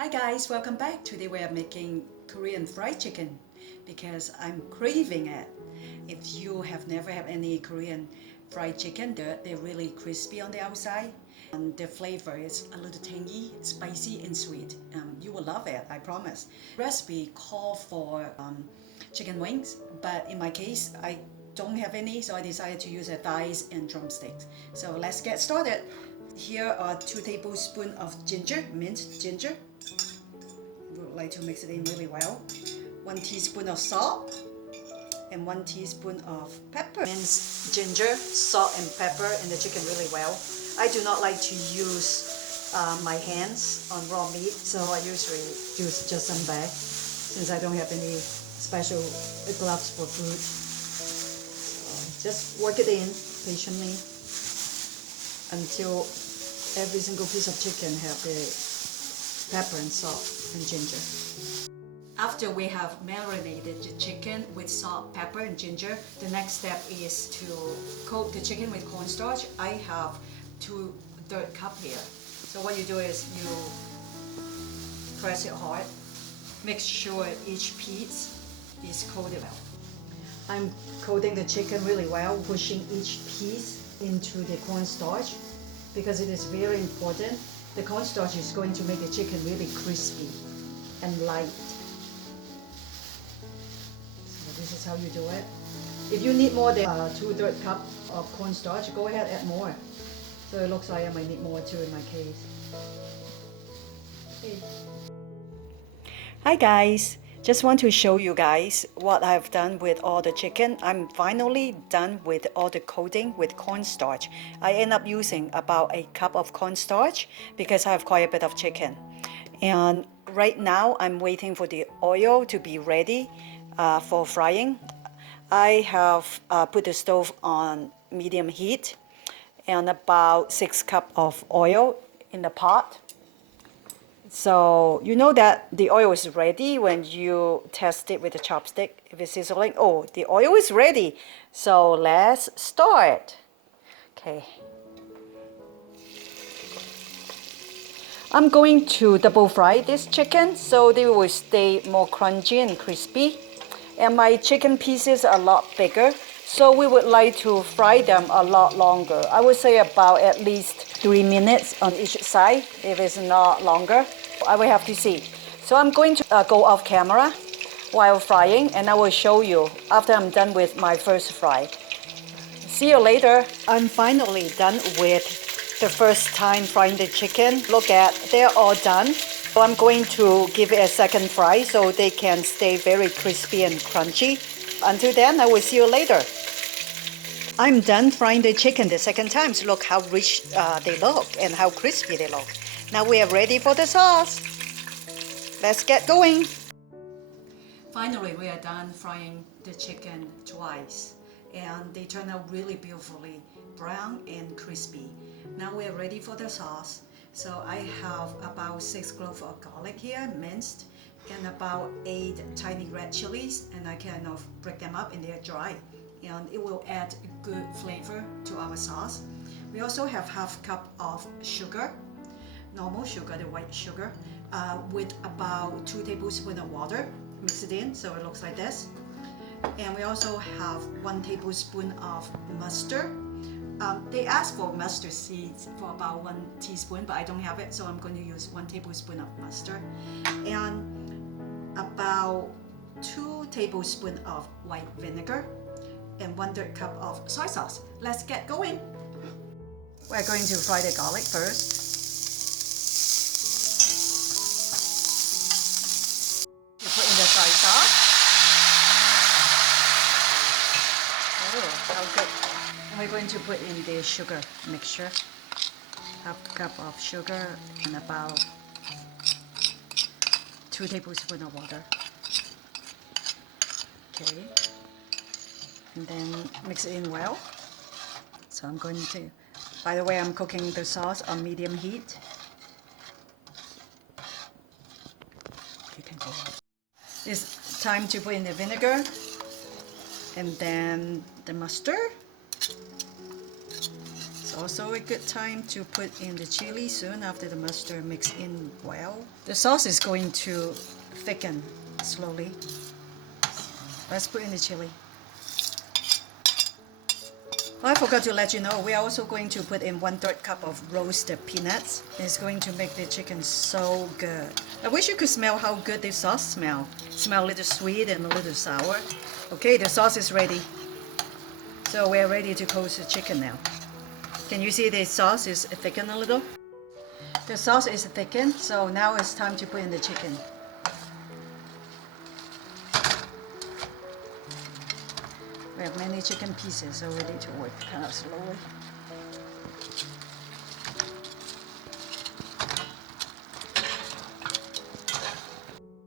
Hi guys, welcome back. Today we are making Korean fried chicken because I'm craving it. If you have never had any Korean fried chicken, they're really crispy on the outside and the flavor is a little tangy, spicy and sweet. You will love it, I promise. Recipe call for chicken wings, but in my case I don't have any, so I decided to use thighs and drumsticks. So let's get started. Here are 2 tablespoons of ginger, minced ginger. We would like to mix it in really well. 1 teaspoon of salt and 1 teaspoon of pepper. Mince ginger, salt and pepper in the chicken really well. I do not like to use my hands on raw meat, so I usually use just some bag since I don't have any special gloves for food. So just work it in patiently until every single piece of chicken have the pepper and salt and ginger. After we have marinated the chicken with salt, pepper and ginger, the next step is to coat the chicken with cornstarch. I have 2/3 cup here. So what you do is you press it hard, make sure each piece is coated well. I'm coating the chicken really well, pushing each piece into the cornstarch because it is very important. The cornstarch is going to make the chicken really crispy and light. So this is how you do it. If you need more than 2/3 cup of cornstarch, go ahead, add more. So it looks like I might need more too in my case. Okay. Hi guys, just want to show you guys what I've done with all the chicken. I'm finally done with all the coating with cornstarch. I end up using about a cup of cornstarch because I have quite a bit of chicken. And right now I'm waiting for the oil to be ready for frying. I have put the stove on medium heat and about 6 cups of oil in the pot. So you know that the oil is ready when you test it with a chopstick. If it's sizzling, oh, the oil is ready. So let's start. Okay. I'm going to double fry this chicken so they will stay more crunchy and crispy. And my chicken pieces are a lot bigger, so we would like to fry them a lot longer. I would say about at least 3 minutes on each side. If it's not longer, I will have to see. So I'm going to go off camera while frying, and I will show you after I'm done with my first fry. See you later. I'm finally done with the first time frying the chicken. Look at, they're all done. So I'm going to give it a second fry so they can stay very crispy and crunchy. Until then, I will see you later. I'm done frying the chicken the second time. So look how rich they look and how crispy they look. Now we are ready for the sauce. Let's get going. Finally, we are done frying the chicken twice. And they turn out really beautifully brown and crispy. Now we are ready for the sauce. So I have about 6 cloves of garlic here, minced, and about 8 tiny red chilies, and I kind of break them up and they're dry. And it will add good flavor to our sauce. We also have half cup of sugar, normal sugar, the white sugar, with about 2 tablespoons of water. Mix it in so it looks like this. And we also have 1 tablespoon of mustard. They asked for mustard seeds for about 1 teaspoon, but I don't have it, so I'm going to use 1 tablespoon of mustard. And about 2 tablespoons of white vinegar and 1/3 cup of soy sauce. Let's get going. We're going to fry the garlic first. You put in the soy sauce. Oh, how good. And we're going to put in the sugar mixture. Half cup of sugar and about 2 tablespoons of water. Okay. And then mix it in well. So I'm going to, by the way, I'm cooking the sauce on medium heat. You can go ahead. It's time to put in the vinegar and then the mustard. It's also a good time to put in the chili soon after the mustard mix in well. The sauce is going to thicken slowly. Let's put in the chili. I forgot to let you know, we are also going to put in 1/3 cup of roasted peanuts. It's going to make the chicken so good. I wish you could smell how good the sauce smells. Smell a little sweet and a little sour. Okay, the sauce is ready. So we're ready to coat the chicken now. Can you see the sauce is thickened a little? The sauce is thickened, so now it's time to put in the chicken. We have many chicken pieces, so we need to work kind of slowly.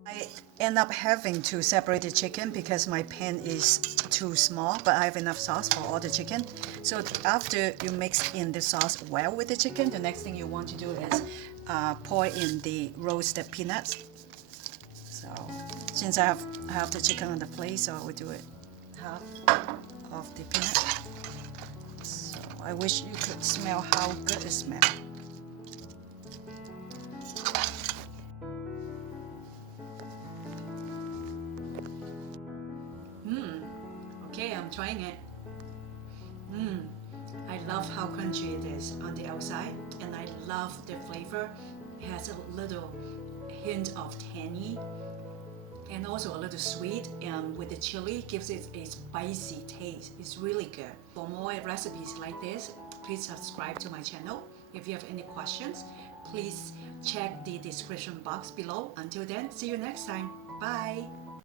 I end up having to separate the chicken because my pan is too small, but I have enough sauce for all the chicken. So after you mix in the sauce well with the chicken, the next thing you want to do is pour in the roasted peanuts. So since I have the chicken on the plate, so I will do it half of the peanut. So I wish you could smell how good it smells. Okay, I'm trying it. I love how crunchy it is on the outside, and I love the flavor. It has a little hint of tangy and also a little sweet, and with the chili gives it a spicy taste. It's really good. For more recipes like this, please subscribe to my channel. If you have any questions, please check the description box below. Until then, see you next time. Bye.